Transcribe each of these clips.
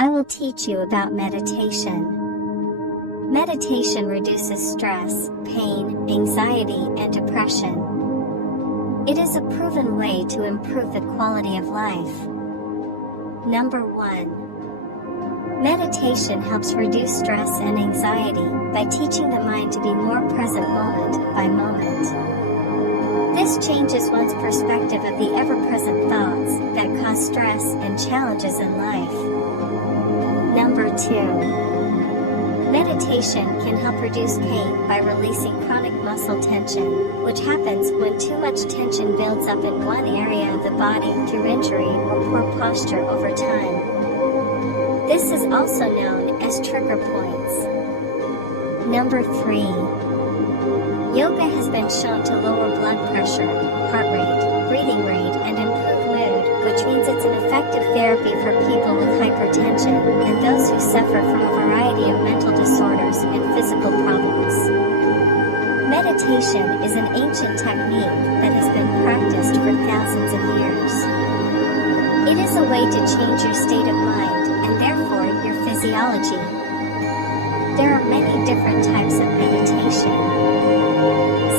I will teach you about meditation. Meditation reduces stress, pain, anxiety, and depression. It is a proven way to improve the quality of life. Number 1. Meditation helps reduce stress and anxiety by teaching the mind to be more present moment by moment. This changes one's perspective of the ever-present thoughts that cause stress and challenges in life. Number 2. Meditation can help reduce pain by releasing chronic muscle tension, which happens when too much tension builds up in one area of the body through injury or poor posture over time. This is also known as trigger points. Number 3. Yoga has been shown to lower blood pressure, heart rate, breathing rate, and improve mood, which means it's an effective therapy for people with hypertension and those who suffer from a variety of mental disorders and physical problems. Meditation is an ancient technique that has been practiced for thousands of years. It is a way to change your state of mind and therefore your physiology. There are many different types of meditation.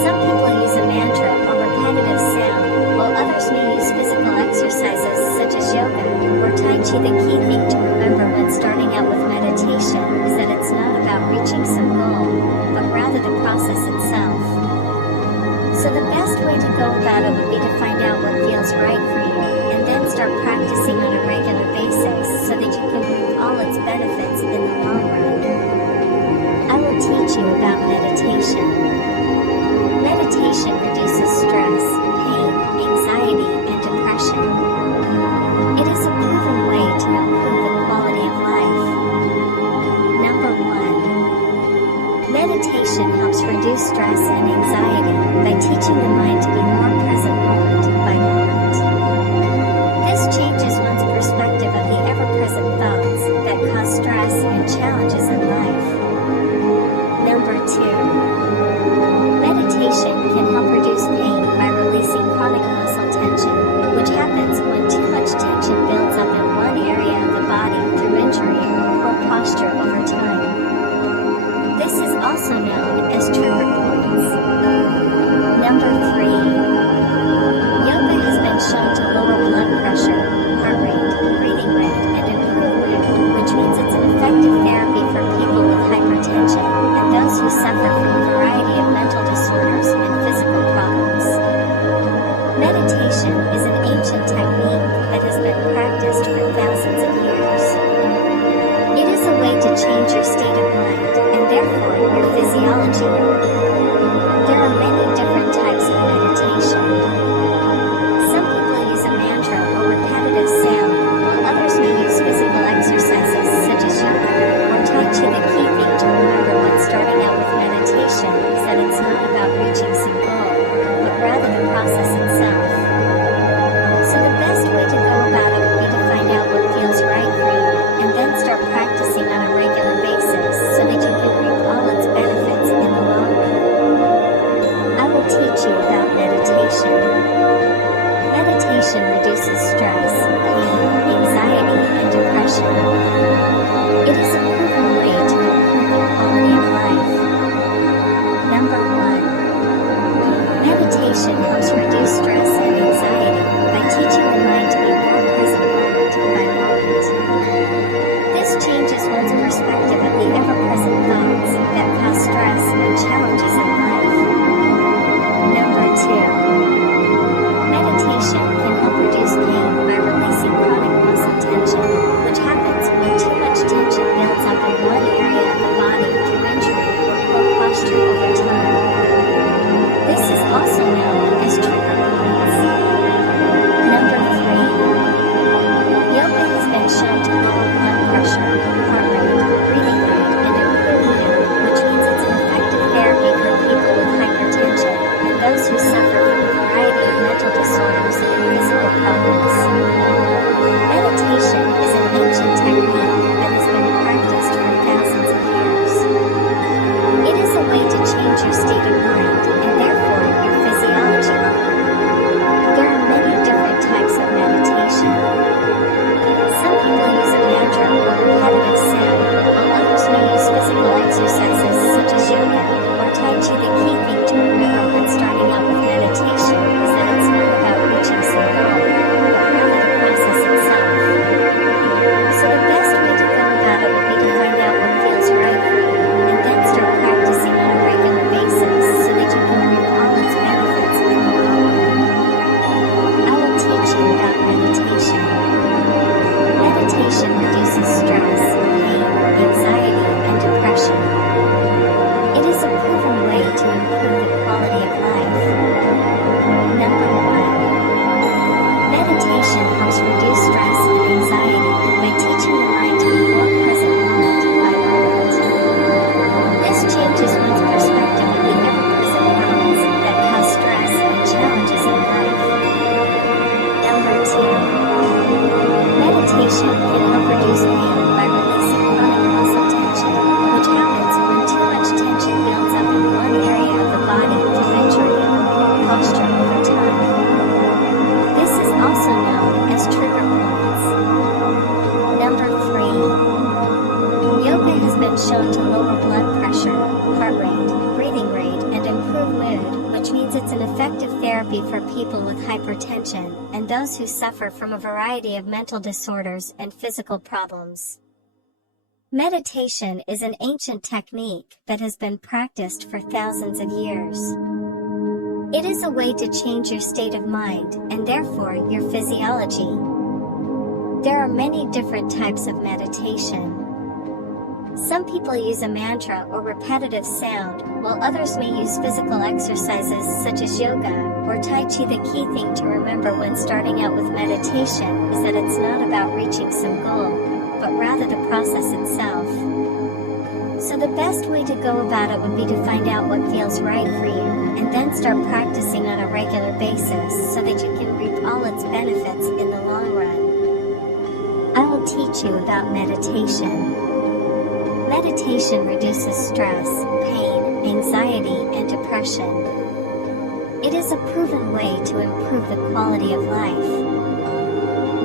Some people use a mantra or repetitive sound, while others may use physical exercises such as yoga or Tai Chi. The key thing to remember when starting out with meditation is that it's not about reaching some goal, but rather the process itself. So the best way to go about it would be to find out what feels right for you, and then start practicing on a regular basis so that you can reap all its benefits in the long run. I will teach you about meditation. Meditation reduces stress, pain, anxiety, and depression. It is a proven way to improve the quality of life. Number 1. Meditation helps reduce stress and anxiety by teaching the mind to be more present moment by moment. This changes one's perspective of the ever-present thoughts that cause stress and challenges in life. Number 2. Meditation can help reduce pain by releasing chronic muscle tension, which happens when too much tension builds up in one area of the body through injury or poor posture over time. This is also known as trigger points. Number 3. Yoga has been shown to lower blood pressure, heart rate, breathing rate, and improve mood, which means it's an effective therapy for people with hypertension and those who suffer from a variety of mental disorders and physical problems. Meditation is an ancient technique that has been practiced for thousands of years. It is a way to change your state of mind and therefore your physiology. There are many different types of meditation. Some people use a mantra or repetitive sound, while others may use physical exercises such as yoga or Tai Chi. The key thing to remember when starting out with meditation is that it's not about reaching some goal, but rather the process itself. So the best way to go about it would be to find out what feels right for you, and then start practicing on a regular basis so that you can reap all its benefits in the long run. I will teach you about meditation. Meditation reduces stress, pain, anxiety, and depression. It is a proven way to improve the quality of life. Number 1. Meditation helps reduce stress and anxiety by teaching the mind to be more present moment by moment. This changes one's perspective of the ever-present thoughts that cause stress and challenges in life. Number 2. Meditation can help reduce pain by releasing chronic muscle tension, which happens when too much tension builds up in one area of the body through injury or poor posture over time. This is also known as trigger points. shown to lower blood pressure, heart rate, breathing rate, and improve mood, which means it's an effective therapy for people with hypertension and those who suffer from a variety of mental disorders and physical problems. Meditation is an ancient technique that has been practiced for thousands of years. It is a way to change your state of mind and therefore your physiology. There are many different types of meditation. Some people use a mantra or repetitive sound, while others may use physical exercises such as yoga or Tai Chi. The key thing to remember when starting out with meditation is that it's not about reaching some goal, but rather the process itself. So the best way to go about it would be to find out what feels right for you, and then start practicing on a regular basis so that you can reap all its benefits in the long run. I will teach you about meditation. Meditation reduces stress, pain, anxiety, and depression. It is a proven way to improve the quality of life.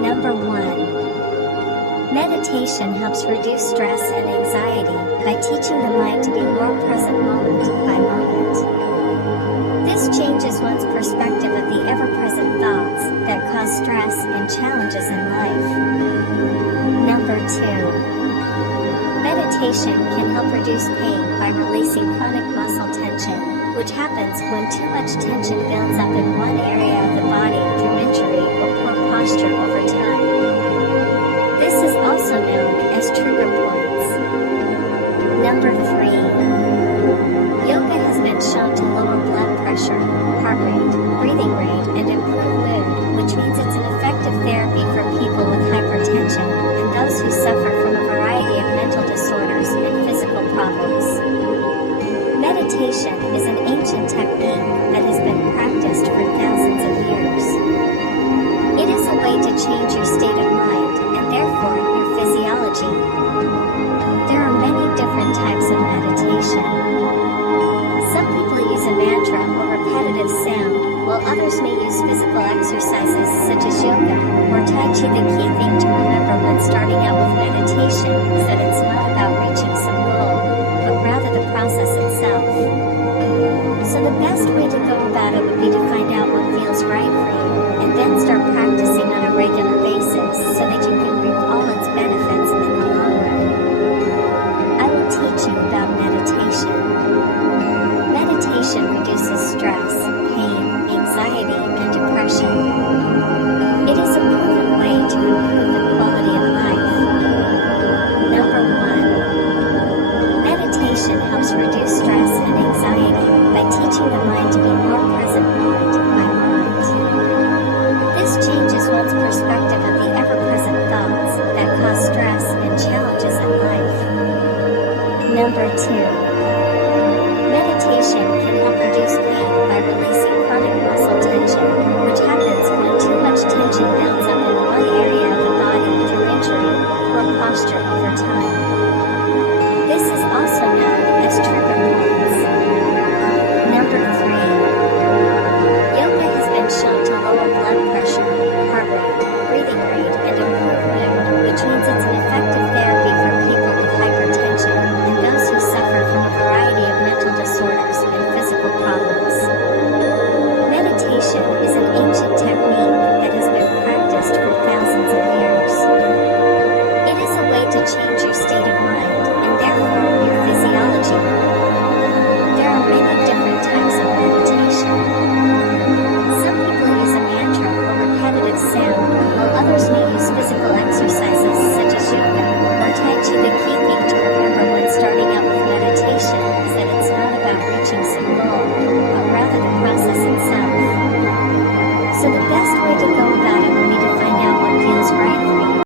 Number 1. Meditation helps reduce stress and anxiety by teaching the mind to be more present moment by moment. This changes one's perspective of the ever-present thoughts that cause stress and challenges in life. Number 2. Meditation can help reduce pain by releasing chronic muscle tension, which happens when too much tension builds up in one area of the body through injury or poor posture over time. This is also known as trigger points. Number 3. Yoga has been shown to lower blood pressure, heart rate, breathing rate, and improve mood, which means it's an effective therapy for people with hypertension and those who suffer from a variety of mental disorders and physical problems. Meditation is an ancient technique that has been practiced for thousands of years. It is a way to change your state of mind and therefore your physiology. There are many different types of meditation. Some people use a mantra or repetitive sound, while others may use physical exercises such as yoga or Tai Chi. The key thing to remember when starting out with meditation is that it's not about reaching some goal, but rather the process itself. So the best way to go about it would be to find out what feels right for you, and then start practicing on a regular basis so that you can reap all its benefits in the long run. I will teach you about meditation. Meditation reduces stress, pain, anxiety, and depression. It is a proven way to improve the quality of life. Number 1. Meditation helps reduce stress and anxiety by teaching the mind to be more present moment by moment. This changes one's perspective of the ever-present thoughts that cause stress and challenges in life. Number 2. Meditation can help reduce pain by releasing chronic muscle tension, which happens when too much tension builds up in one area of the body through injury or poor posture over time.